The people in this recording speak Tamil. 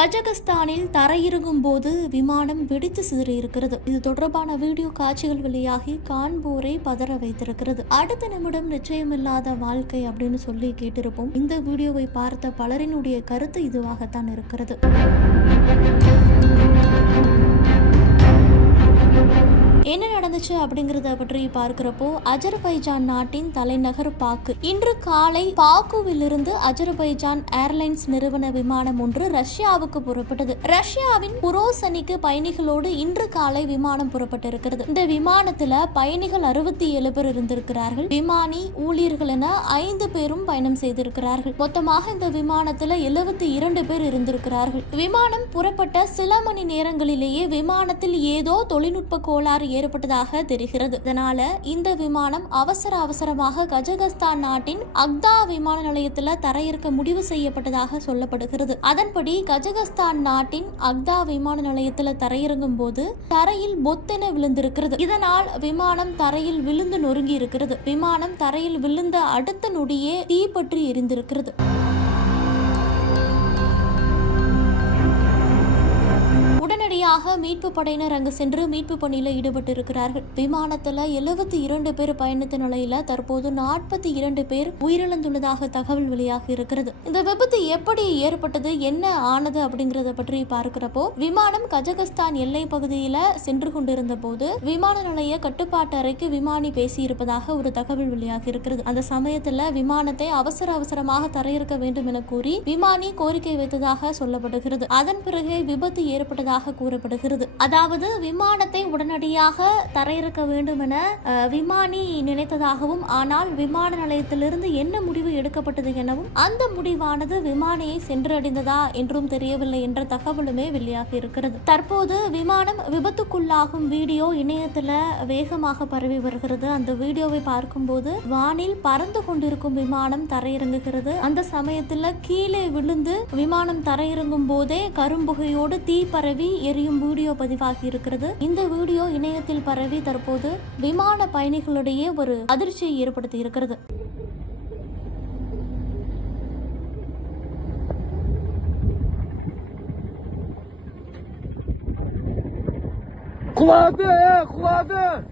கஜகஸ்தானில் தரையிறங்கும் போது விமானம் வெடித்து சிதறியிருக்கிறது. இது தொடர்பான வீடியோ காட்சிகள் வெளியாகி காண்போரை பதற வைத்திருக்கிறது. அடுத்த நிமிடம் நிச்சயமில்லாத வாழ்க்கை அப்படின்னு சொல்லி கேட்டிருப்போம். இந்த வீடியோவை பார்த்த பலரினுடைய கருத்து இதுவாகத்தான் இருக்கிறது. நடந்துச்சு அப்படிங்கறத பற்றி பார்க்கிறப்போ அஜர்பைஜான் நாட்டின் தலைநகர் பாக்கு. இன்று காலை பாக்குவிலிருந்து அஜர்பைஜான் ஏர்லைன்ஸ் நிறுவன விமானம் ஒன்று ரஷ்யாவுக்கு புறப்பட்டது. ரஷ்யாவின் புரோசனிக்கு பயணிகளோடு இன்று காலை விமானம் புறப்பட்டிருக்கிறது. இந்த விமானத்துல பயணிகள் அறுபத்தி ஏழு பேர் இருந்திருக்கிறார்கள். விமானி ஊழியர்கள் என ஐந்து பேரும் பயணம் செய்திருக்கிறார்கள். மொத்தமாக இந்த விமானத்துல எழுபத்தி இரண்டு பேர் இருந்திருக்கிறார்கள். விமானம் புறப்பட்ட சில மணி நேரங்களிலேயே விமானத்தில் ஏதோ தொழில்நுட்ப கோளாறு ஏற்பட்டதாக தெரிகிறது. இதனால இந்த விமானம் அவசர அவசரமாக கஜகஸ்தான் நாட்டின் அக்தா விமான நிலையத்தில் தரையிறக்க முடிவு செய்யப்பட்டதாக சொல்லப்படுகிறது. அதன்படி கஜகஸ்தான் நாட்டின் அக்தா விமான நிலையத்தில் தரையிறங்கும் போது தரையில் பொத்தென விழுந்திருக்கிறது. இதனால் விமானம் தரையில் விழுந்து நொறுங்கி இருக்கிறது விமானம் தரையில் விழுந்த அடுத்த நொடியே தீப்பற்றி எரிந்திருக்கிறது. உடனடியாக மீட்பு படையினர் அங்கு சென்று மீட்பு பணியில் ஈடுபட்டு இருக்கிறார்கள் விமானத்தில் எழுபத்தி இரண்டு பேர் பயணித்த நிலையில தற்போது நாற்பத்தி இரண்டு பேர் உயிரிழந்துள்ளதாக தகவல் வெளியாகி இருக்கிறது. இந்த விபத்து எப்படி ஏற்பட்டது என்ன ஆனது அப்படிங்கறத பற்றி பார்க்கிறப்போ விமானம் கஜகஸ்தான் எல்லை பகுதியில சென்று கொண்டிருந்த போது விமான நிலைய கட்டுப்பாட்டு அறைக்கு விமானி பேசியிருப்பதாக ஒரு தகவல் வெளியாகி இருக்கிறது. அந்த சமயத்துல விமானத்தை அவசர அவசரமாக தரையிறக்க வேண்டும் என கூறி விமானி கோரிக்கை வைத்ததாக சொல்லப்படுகிறது. அதன் பிறகே விபத்து ஏற்பட்டதாக கூறப்படுகிறது அதாவது விமானத்தை உடனடியாக தரையிறக்க வேண்டும் என விமானி நினைத்ததாகவும் ஆனால் விமான நிலையத்திலிருந்து என்ன முடிவு எடுக்கப்பட்டது எனவும் அந்த முடிவானது விமானியை சென்றடைந்ததா என்றும் தெரியவில்லை என்ற தகவலுமே வெளியாகி இருக்கிறது. தற்போது விமானம் விபத்துக்குள்ளாகும் வீடியோ இணையத்துல வேகமாக பரவி வருகிறது. அந்த வீடியோவை பார்க்கும்போது வானில் பறந்து கொண்டிருக்கும் விமானம் தரையிறங்குகிறது. அந்த சமயத்துல கீழே விழுந்து விமானம் தரையிறங்கும் போதே கரும்புகையோடு தீ பரவி எரியும் வீடியோ பதிவாகி இருக்கிறது இந்த வீடியோ இணையத்தில் பரவி தற்போது விமான பயணிகளிடையே ஒரு அதிர்ச்சியை ஏற்படுத்தி இருக்கிறது Kuladı, kuladı.